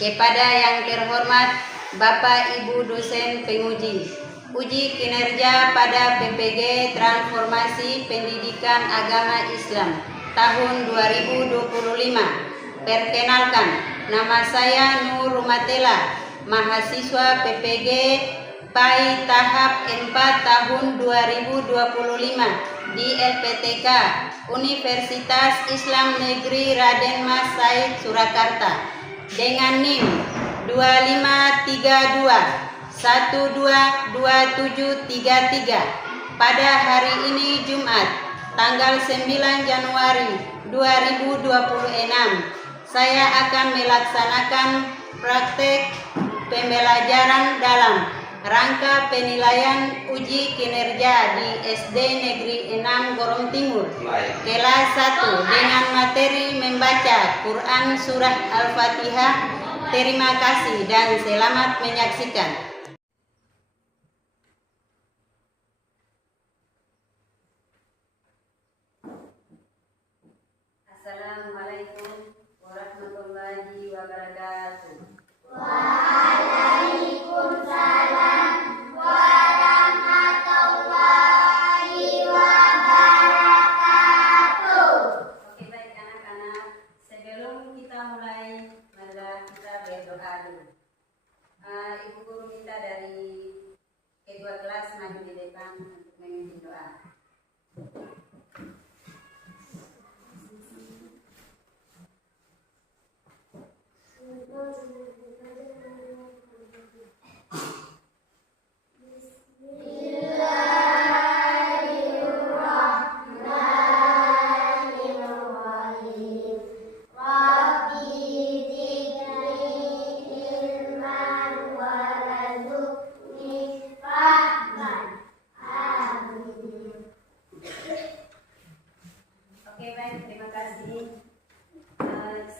Kepada yang terhormat Bapak Ibu dosen penguji, uji kinerja pada PPG Transformasi Pendidikan Agama Islam tahun 2025. Perkenalkan, nama saya Nur Rumatela, mahasiswa PPG PAI tahap 4 tahun 2025 di LPTK Universitas Islam Negeri Raden Mas Said Surakarta dengan NIM 2532122733 pada hari ini Jumat tanggal 9 Januari 2026. Saya akan melaksanakan praktek pembelajaran dalam rangka penilaian uji kinerja di SD Negeri 6 Gorong Timur kelas 1 dengan materi membaca Quran Surah Al-Fatihah. Terima kasih dan selamat menyaksikan. Assalamualaikum warahmatullahi wabarakatuh. Waalaikumsalam warahmatullahi wabarakatuh. Oke, baik anak-anak, sebelum kita mulai, marilah kita berdoa dulu. Ibu guru minta dari kedua kelas maju di depan untuk memimpin doa. Oke, baik, terima kasih.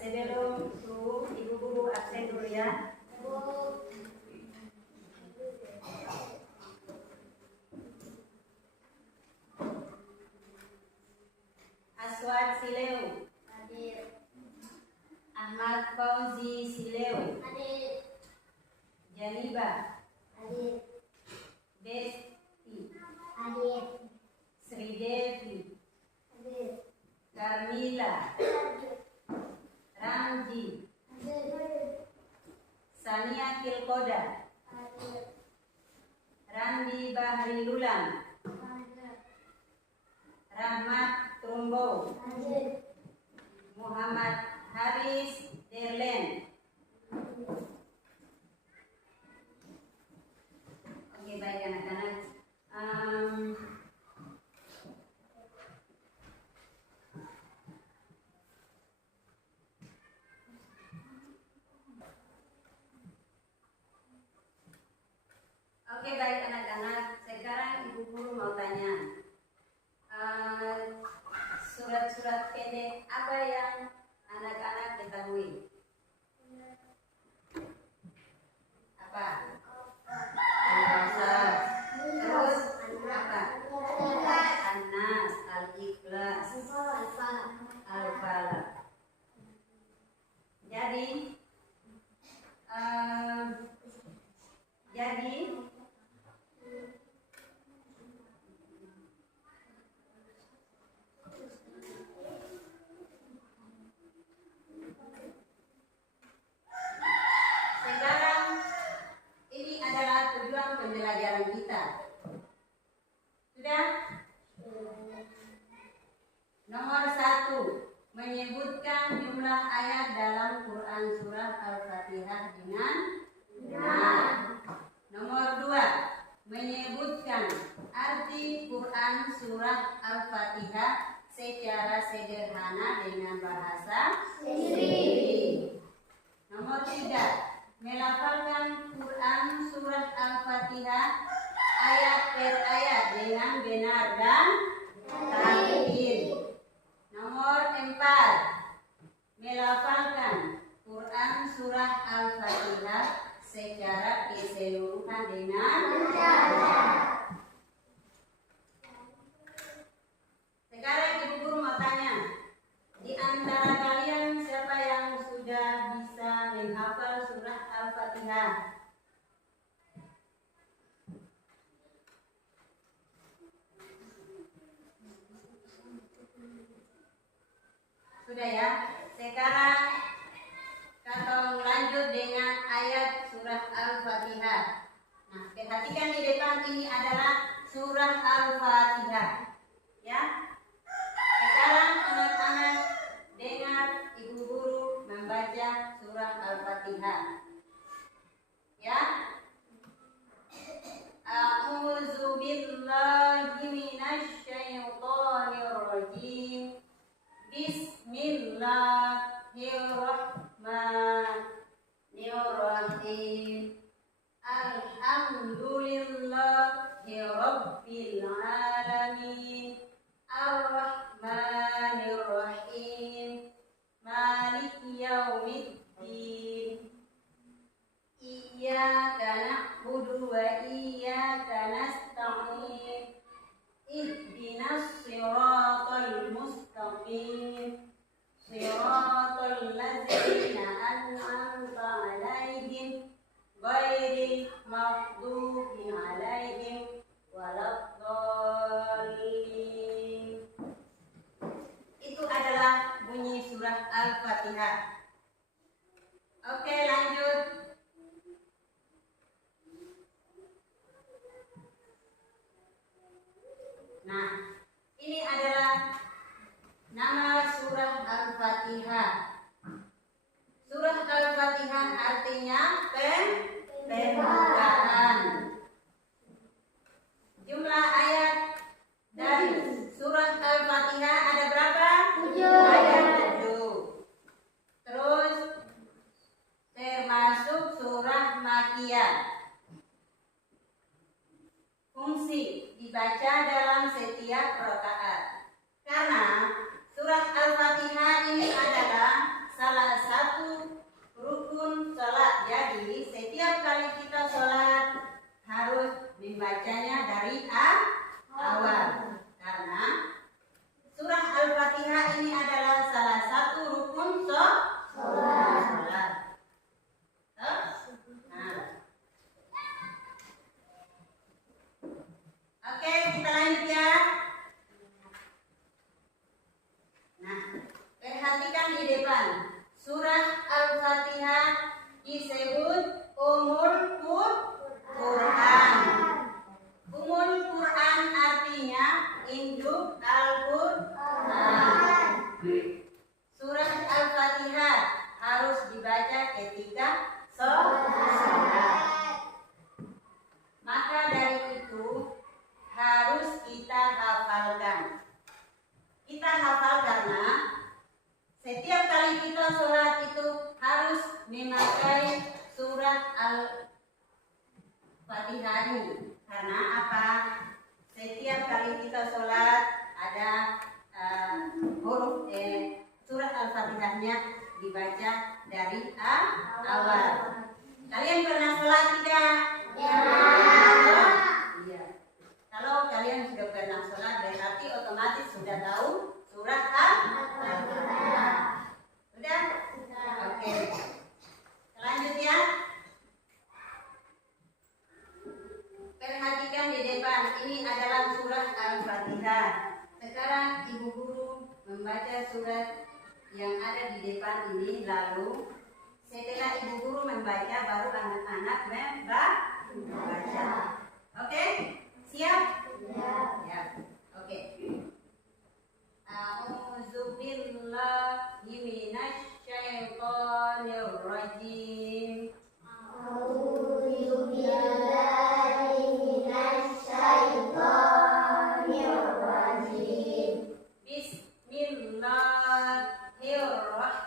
Sebelum itu, Ibu Guru absen dulu ya. Aswad Sileu. Hadir. Ahmad Fauzi Sileu. Hadir. Janiba. Hadir. Besti. Hadir. Sri Devi. Hadir. Carmila. Hadir. Ramji. Hadir. Sania Kilkoda. Hadir. Randi Bahri Lulang. Hadir. Rahmat Trumbo. Hadir. Muhammad Haris Derlen. Oke, baik anak-anak. Oke, baik anak-anak. Sekarang Ibu Guru mau tanya. Surat-surat pendek apa yang anak-anak ketahui? Apa? Al-Asas. Terus apa? An-Nas, Al-Ikhlas, Al-Falaq. Jadi sekarang ini adalah tujuan pembelajaran kita. Sudah? Nomor 1, menyebutkan jumlah ayat dalam Quran Surah Al-Fatihah dengan benar. Nomor 2, menyebutkan arti Quran Surah Al-Fatihah secara sederhana dengan bahasa sendiri. Nomor 3, melafalkan Quran Surah Al-Fatihah ayat per ayat dengan benar dan tartil. Nomor 4, melafalkan Quran Surah Al-Fatihah secara keseluruhan dengan benar. Sekarang Ibu Guru mau tanya, di antara kalian siapa yang sudah sudah bisa menghafal surah Al-Fatihah? Sudah ya. Sekarang kita lanjut dengan ayat surah Al-Fatihah. Nah, perhatikan di depan ini adalah surah Al-Fatihah. Ya. Sekarang anak-anak dengar ibu guru membaca surah Al-Fatihah. Ya. A'udzu billahi minasy syaithanir rajim. Bismillahirrahmanirrahim. Alhamdulillahi rabbil alamin. Ar-Rahmanir-Rahim. Maliki yaumiddin. Iyyaka na'budu wa iyyaka nasta'in. Ihdinas siratal mustaqim. Siratal ladzina an'amta 'alaihim ghairil maghdubi 'alaihim waladdallin. Itu adalah bunyi surah Al-Fatihah. Oke, lanjut. Nah, ini adalah nama surah Al-Fatihah. Surah Al-Fatihah artinya pembukaan. Jumlah ayat dari surah Al-Fatihah ada berapa? 7. Ada 7. Terus termasuk surah Makkiyah. Fungsi dibaca dalam setiap rakaat. Karena surah Al-Fatihah ini adalah salah satu rukun salat. Jadi setiap kali kita salat harus membacanya dari awal. Karena surah Al-Fatihah ini adalah salah satu rukun salat. Oke, kita lanjut ya. Nah, perhatikan di depan. Surah Al-Fatihah disebut Ummul Quran. Ummul Quran artinya induk Al-Quran. Surah Al-Fatihah harus dibaca ketika sholat. Maka dari itu harus kita hafalkan. Kita hafal karena setiap kali kita sholat itu harus memakai surah Al-Fatihah ini. Karena apa? Setiap kali kita sholat ada huruf surah Al-Fatihahnya dibaca dari awal. Kalian pernah sholat tidak? Ya. Kalau kalian sudah pernah sholat berarti otomatis sudah tahu surah Al-Fatihah. Sudah? Oke. Lanjut ya. Perhatikan di depan. Ini adalah surah Al-Fatihah. Sekarang ibu guru membaca surat yang ada di depan ini. Lalu setelah ibu guru membaca baru anak-anak membaca. Oke? Siap? Ya. Oke. A'udzu billahi minasy syaithanir rajim. A'udzu billahi minasy syaithanir rajim. Bismillahirrahmanirrahim.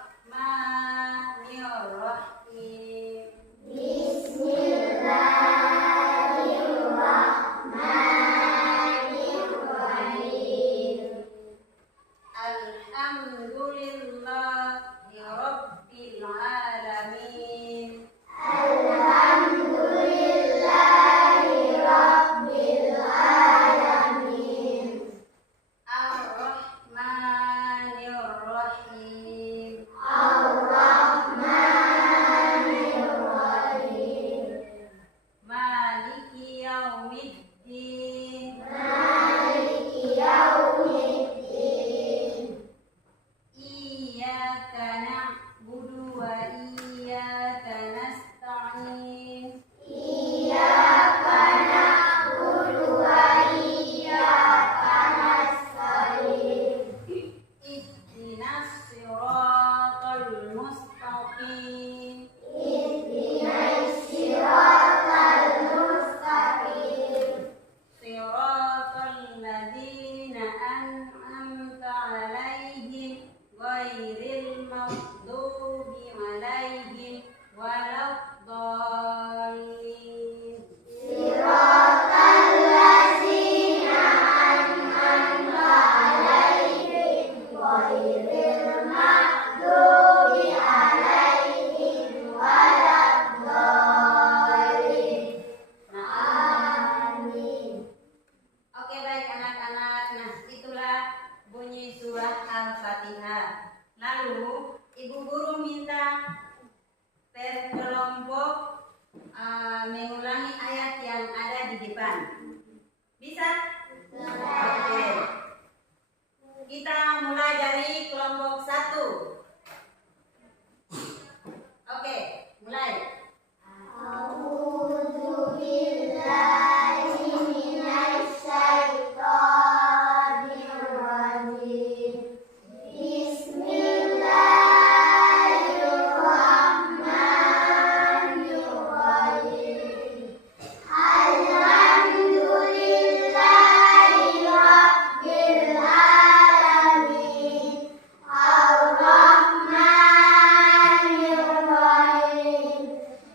mengulangi ayat yang ada di depan. Bisa? Oke. Kita mulai dari kelompok 1. Oke, mulai. A'udzu billahi minasy syaithanir rajim. Bismillahirrahmanirrahim. Alhamdulillahi rabbil alamin. Ar-Rahmanir-Rahim.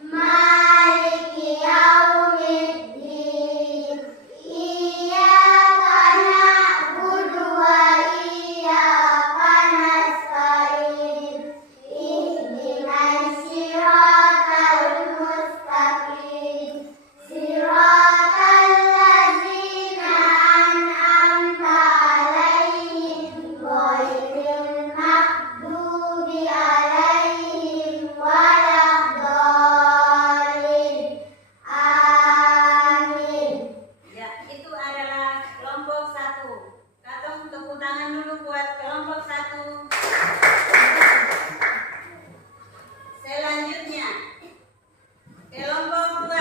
Maliki yaumiddin. Iyyaka na'budu wa iyyaka nasta'in. Ihdinas siratal mustaqim. Siratal ladzina an'amta 'alaihim ghairil maghdubi 'alaihim waladdallin. Amin. Ya, itu adalah kelompok 1. Katong tepuk tangan dulu buat kelompok 1. Selanjutnya, kelompok 2.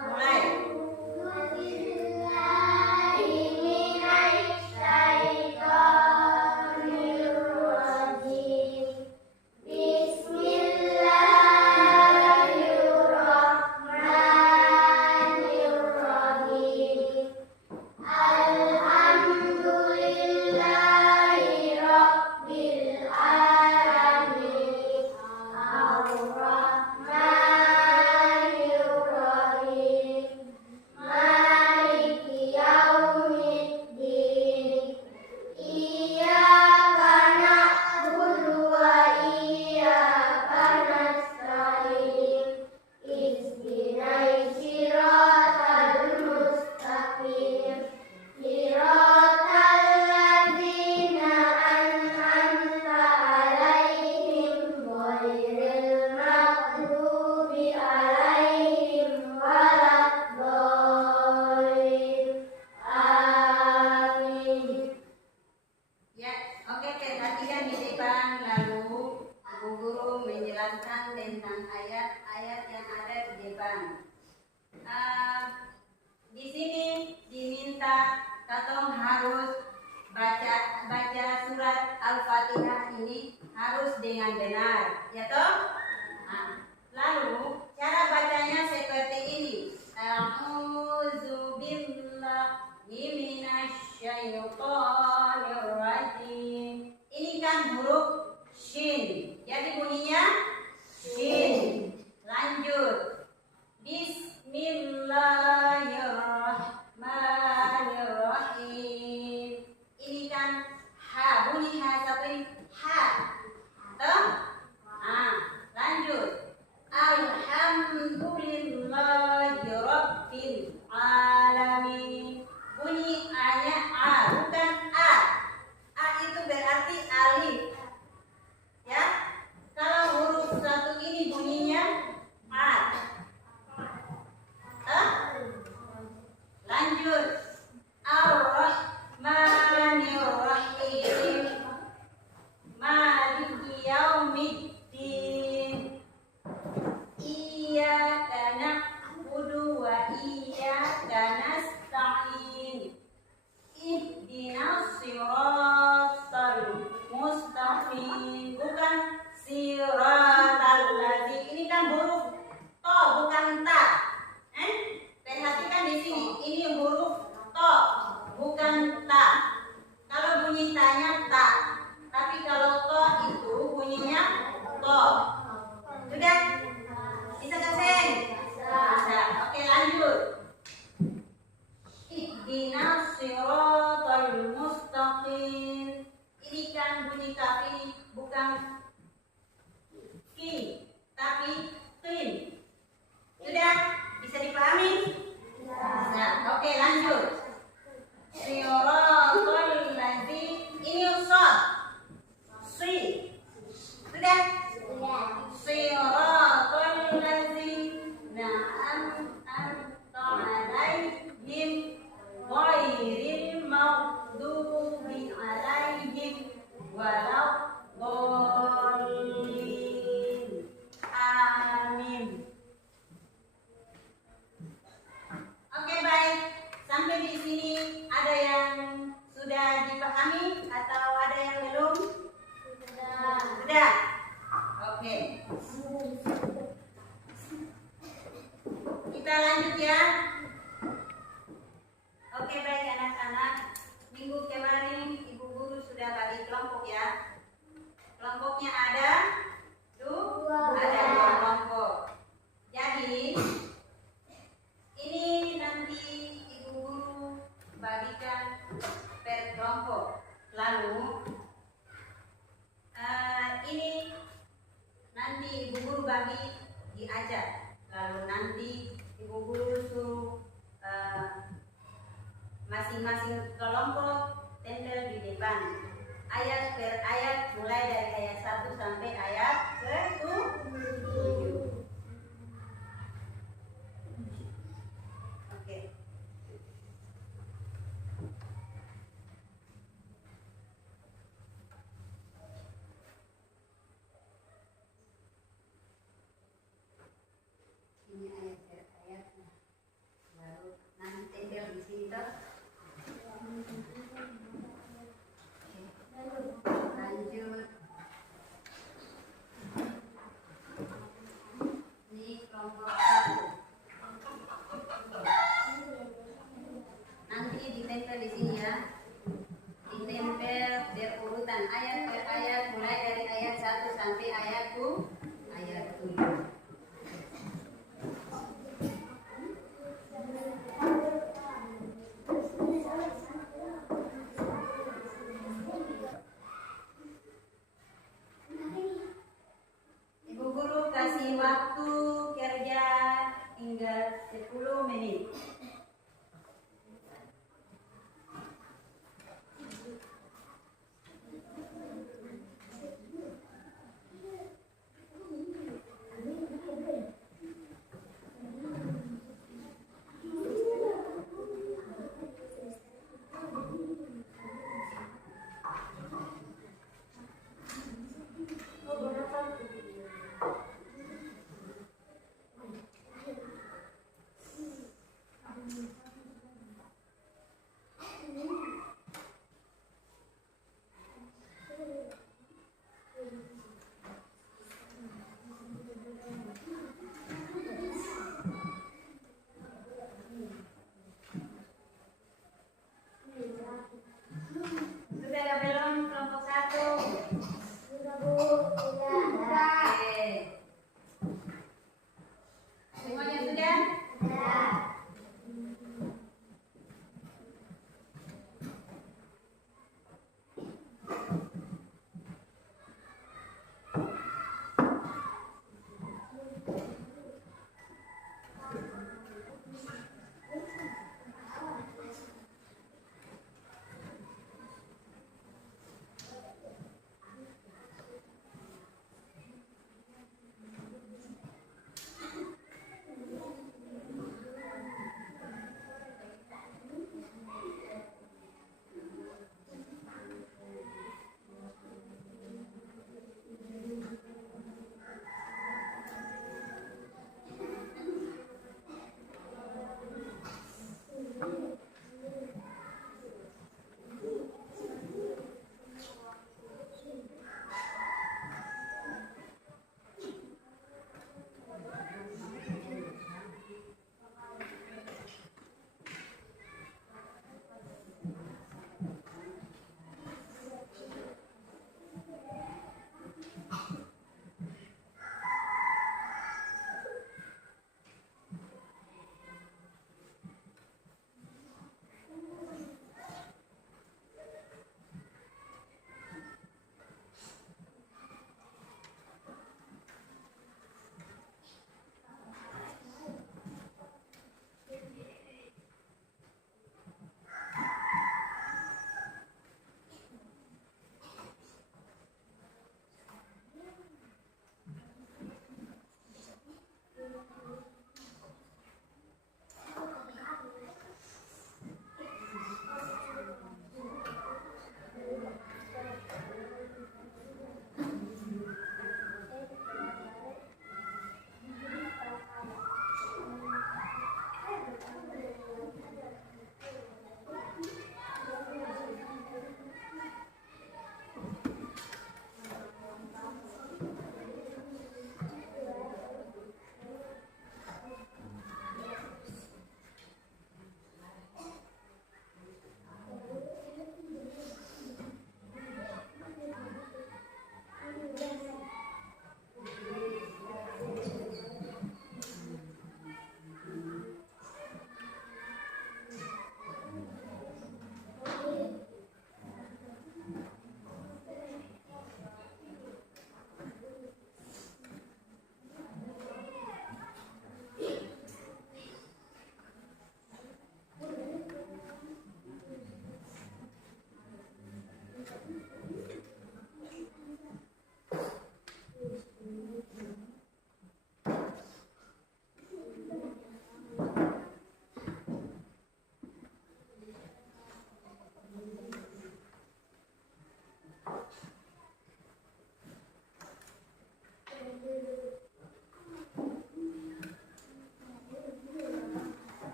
Mulai. Bismillahirrahmanirrahim. Alhamdulillahi rabbil alamin. Ar-Rahmanir-Rahim. Maliki yaumiddin. Iyyaka na'budu wa iyyaka nasta'in. Ihdinas siratal mustaqim. Siratal ladzina an'amta 'alaihim ghairil maghdubi 'alaihim waladdallin. Amin. Ya, oke, perhatikan di depan, lalu Bu Guru menjelaskan tentang ayat-ayat yang ada di depan. Di sini diminta katong harus baca surat Al-Fatihah ini harus dengan benar, ya toh? Lalu cara bacanya seperti ini. A'udzu billahi minasy syaithanir rajim. Ini kan huruf shin. Jadi bunyinya shin. Lanjut. Bismillahirrahmanirrahim. Ini kan ha, bunyi ha seperti ha. Toh? Kita lanjut ya. Oke, baik anak-anak. Minggu kemarin Ibu Guru sudah bagi kelompok ya. Kelompoknya ada dua kelompok. Jadi ini nanti Ibu Guru bagikan per kelompok. Lalu ini nanti Ibu Guru bagi diajar. Lalu nanti Ibu Guru suruh masing-masing kelompok tempel di depan ayat per ayat, mulai dari ayat 1 sampai ayat ke-7. Oke. Ini ayat per ayat, baru nanti tempel di sini toh. Lanjut. Ini kelompok 1. Nanti ditempel di sini ya. Ditempel berurutan ayat per ayat, mulai dari ayat 1 sampai ayat 7. Ibu Guru kasih waktu kerja tinggal 10 menit.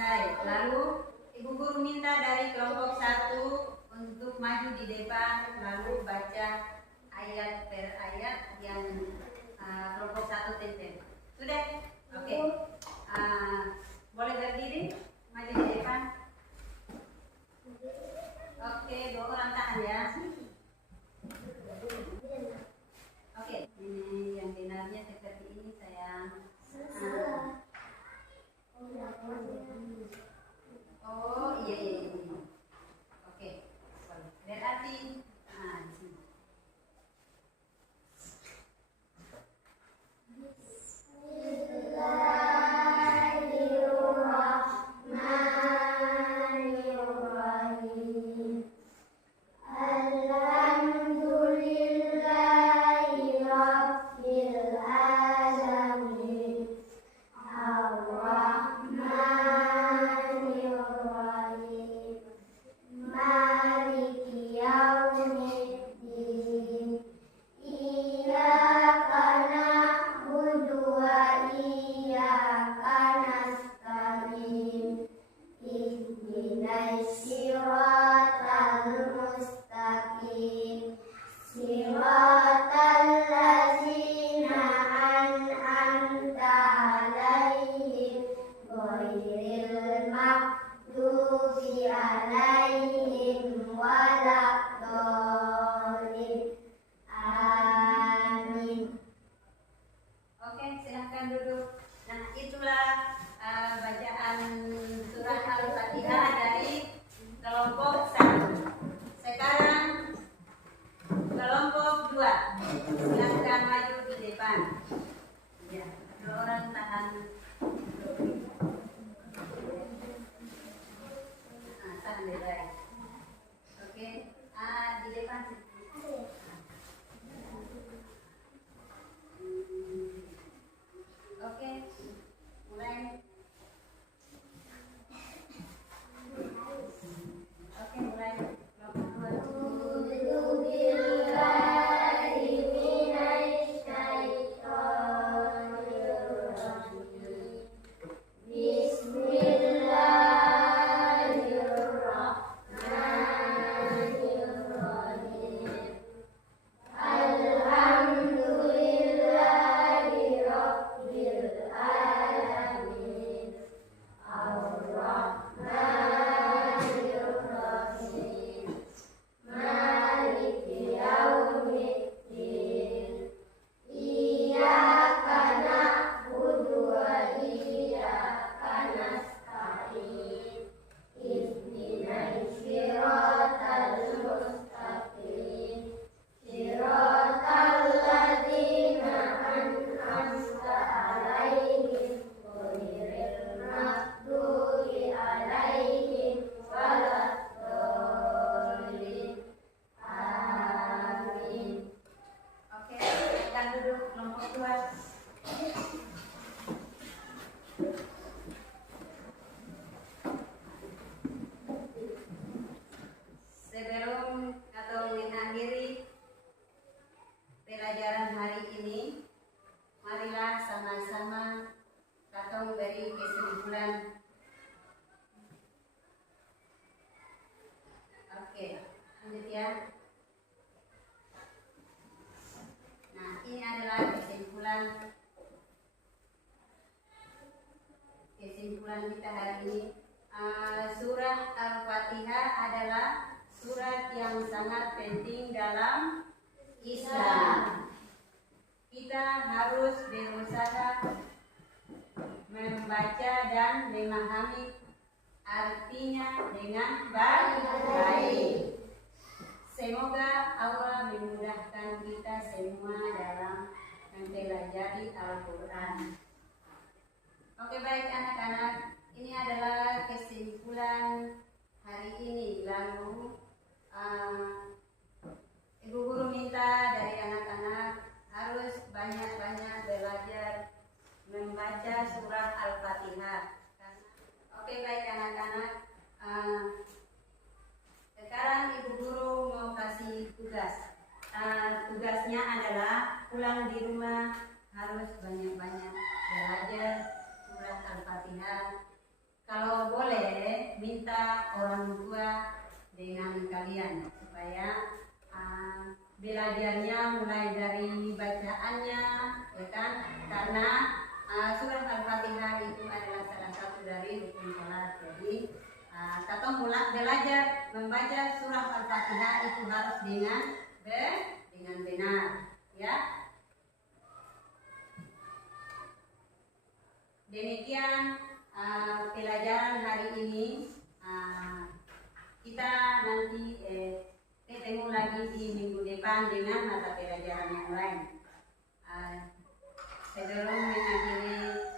selesai. Lalu Ibu Guru minta dari kelompok 1 untuk maju di depan, lalu baca ayat per ayat yang kelompok 1 tempen. Sudah? Oke. Boleh berdiri, maju di depan. Oke, 2 orang tahan ya. Oke, ini yang benarnya seperti ini sayang. Oh iya. Oke, berarti di sini. Bismillahirrahmanirrahim. Alhamdulillahi Rabbil Alamin. Ar-Rahmanirrahim. Maliki yaumiddin. Iyyaka na'budu wa iyyaka nasta'in. Ihdinas siratal mustaqim. Siratal ladzina an'amta 'alaihim ghairil maghdubi 'alaihim waladdallin. Amin. Oke, silahkan duduk. Nah, itulah bacaan surah Al-Fatihah dari kelompok 1. Sekarang kelompok 2. Silahkan maju di depan. Ya, 2 orang tahan. Tahan baik. Oke, di depan. Oke, mulai. Oke, mulai. A'udzu billahi minasy syaithanir rajim. Bismillahirrahmanirrahim. Alhamdulillahi Rabbil Alamin. Ar-Rahmanirrahim. Maliki yaumiddin. Iyyaka na'budu wa iyyaka nasta'in. Ihdinas siratal mustaqim. Siratal ladzina an'amta 'alaihim ghairil maghdubi 'alaihim waladdallin. Amin. Oke, silahkan duduk kelompok 2. Sebelum atau mengakhiri pelajaran hari ini, marilah sama-sama kita beri kesimpulan. Oke, lanjut ya. Nah, ini adalah kesimpulan kita hari ini. Surah Al-Fatihah adalah surat yang sangat penting dalam Islam. Kita harus berusaha membaca dan memahami artinya dengan baik. Semoga Allah memudahkan kita semua dalam mempelajari Al-Quran. Oke, baik anak-anak, ini adalah kesimpulan hari ini. Lalu Ibu Guru minta dari anak-anak harus banyak-banyak belajar membaca surah Al-Fatihah. Oke, baik anak-anak, sekarang Ibu Guru mau kasih tugas. Tugasnya adalah pulang di rumah harus banyak-banyak belajar surat Al-Fatihah. Kalau minta orang tua dengan kalian supaya belajarnya mulai dari bacaannya, ya kan? Karena surah Al-Fatihah itu adalah salah satu dari rukun salat. Jadi kita mulai belajar membaca surah Al-Fatihah itu harus dengan benar, ya. Demikian pelajaran hari ini. Kita nanti ketemu lagi di minggu depan dengan mata pelajaran yang lain. Sebelum mengakhiri,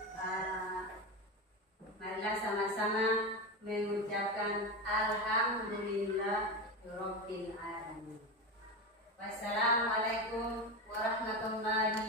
marilah sama-sama mengucapkan Alhamdulillahirabbil alamin. Wassalamualaikum warahmatullahi